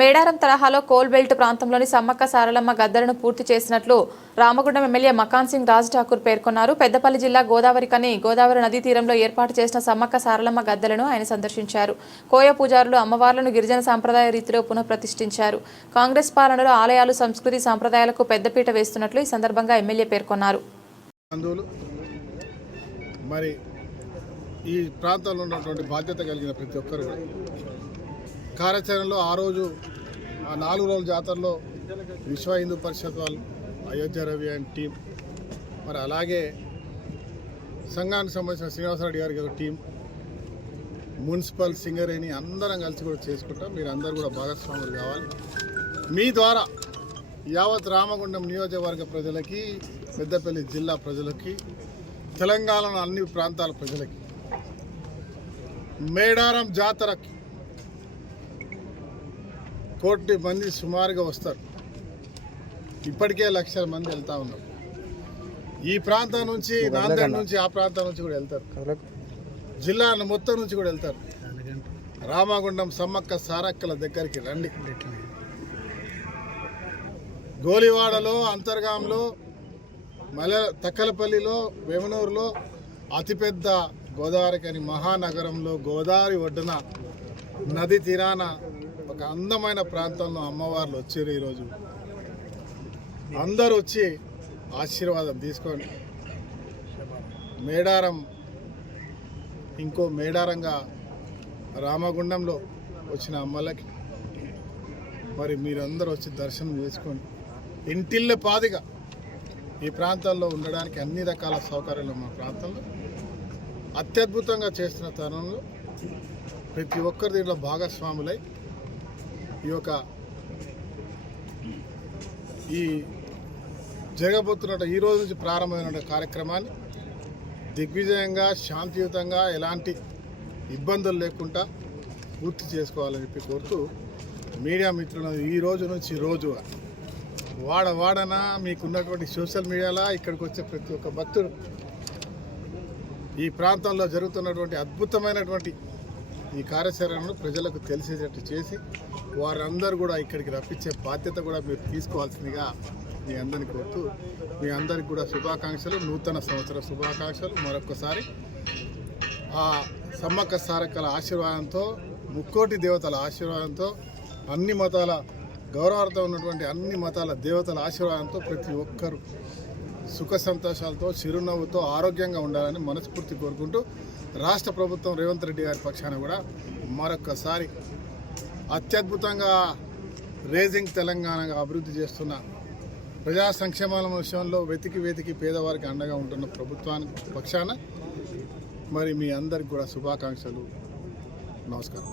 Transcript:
మేడారం తరహాలో coal belt ప్రాంతంలోని సమ్మక్క సారలమ్మ గద్దెలను పూర్తి చేసినట్లు రామగుండం ఎమ్మెల్యే మకాన్ సింగ్ రాజ్ ఠాకూర్ పేర్కొన్నారు. పెద్దపల్లి జిల్లా గోదావరి నదీ తీరంలో ఏర్పాటు చేసిన సమ్మక్క సారలమ్మ గద్దెలను ఆయన సందర్శించారు. కోయ పూజారులు అమ్మవార్లను గిరిజన సాంప్రదాయ రీతిలో పునఃప్రతిష్ఠించారు. కాంగ్రెస్ పాలనలో ఆలయాలు సంస్కృతి సాంప్రదాయాలకు పెద్దపీట వేస్తున్నట్లు ఈ సందర్భంగా ఎమ్మెల్యే పేర్కొన్నారు. మరి ఈ ప్రాంతంలో ఉన్నటువంటి బాధ్యత కలిగిన ప్రతి ఒక్కరు కార్యాచరణలో ఆ 4 రోజుల జాతరలో విశ్వ హిందూ పరిషత్ వాళ్ళు, అయోధ్య రవి అండ్ టీం, మరి అలాగే సంఘానికి సంబంధించిన శ్రీనివాసరెడ్డి గారికి ఒక టీం, మున్సిపల్ సింగరేణి అందరం కలిసి కూడా చేసుకుంటాం. మీరు అందరూ కూడా భాగస్వాములు కావాలి. మీ ద్వారా యావత్ రామగుండం నియోజకవర్గ ప్రజలకి, పెద్దపల్లి జిల్లా ప్రజలకి, తెలంగాణలో అన్ని ప్రాంతాల ప్రజలకి మేడారం జాతరకి 1 కోటి మంది సుమారుగా వస్తారు. ఇప్పటికే 1 లక్షల మంది వెళ్తూ ఉన్నారు. ఈ ప్రాంతం నుంచి, నాందేడ్ నుంచి, ఆ ప్రాంతం నుంచి కూడా వెళ్తారు. జిల్లా మొత్తం నుంచి కూడా వెళ్తారు. రామగుండం సమ్మక్క సారక్కల దగ్గరికి రండి. గోలివాడలో, అంతర్గాంలో, తక్కలపల్లిలో, వేమనూరులో అతిపెద్ద గోదావరికని మహానగరంలో గోదావరి ఒడ్డున నది తీరాన ఒక అందమైన ప్రాంతంలో అమ్మవార్లు వచ్చారు. ఈరోజు అందరూ వచ్చి ఆశీర్వాదం తీసుకోండి. మేడారం ఇంకో మేడారంగా రామగుండంలో వచ్చిన అమ్మలకి మరి మీరందరూ వచ్చి దర్శనం చేసుకోండి. ఇంటిళ్ళ పాదిగా ఈ ప్రాంతాల్లో ఉండడానికి అన్ని రకాల సౌకర్యాలు మా ప్రాంతంలో అత్యద్భుతంగా చేస్తున్న తరుణంలో ప్రతి ఒక్కరి దీంట్లో భాగస్వాములై ఈ జరగబోతున్న ఈ రోజు నుంచి ప్రారంభమైన కార్యక్రమాన్ని దిగ్విజయంగా, శాంతియుతంగా, ఎలాంటి ఇబ్బందులు లేకుండా పూర్తి చేసుకోవాలని చెప్పి కోరుతూ మీడియా మిత్రులను ఈ రోజు నుంచి రోజుగా వాడన మీకున్నటువంటి సోషల్ మీడియాలో ఇక్కడికి వచ్చే ప్రతి ఒక్క భక్తుడు ఈ ప్రాంతంలో జరుగుతున్నటువంటి అద్భుతమైనటువంటి ఈ కార్యాచరణను ప్రజలకు తెలిసేటట్టు చేసి వారందరూ కూడా ఇక్కడికి రప్పించే బాధ్యత కూడా మీరు తీసుకోవాల్సిందిగా మీ అందరినీ కోరుతూ మీ అందరికి కూడా శుభాకాంక్షలు, నూతన సంవత్సర శుభాకాంక్షలు. మరొకసారి ఆ సమ్మక్క సారక్కల ఆశీర్వాదంతో, 3 కోటి దేవతల ఆశీర్వాదంతో, అన్ని మతాల గౌరవార్థం ఉన్నటువంటి అన్ని మతాల దేవతల ఆశీర్వాదంతో ప్రతి ఒక్కరూ సుఖ సంతోషాలతో, చిరునవ్వుతో, ఆరోగ్యంగా ఉండాలని మనస్ఫూర్తి కోరుకుంటూ రాష్ట్ర ప్రభుత్వం రేవంత్ రెడ్డి గారి పక్షాన కూడా మరొకసారి అత్యద్భుతంగా రేజింగ్ తెలంగాణగా అభివృద్ధి చేస్తున్న, ప్రజా సంక్షేమాల విషయంలో వెతికి పేదవారికి అండగా ఉంటున్న ప్రభుత్వానికి పక్షాన మరి మీ అందరికి కూడా శుభాకాంక్షలు. నమస్కారం.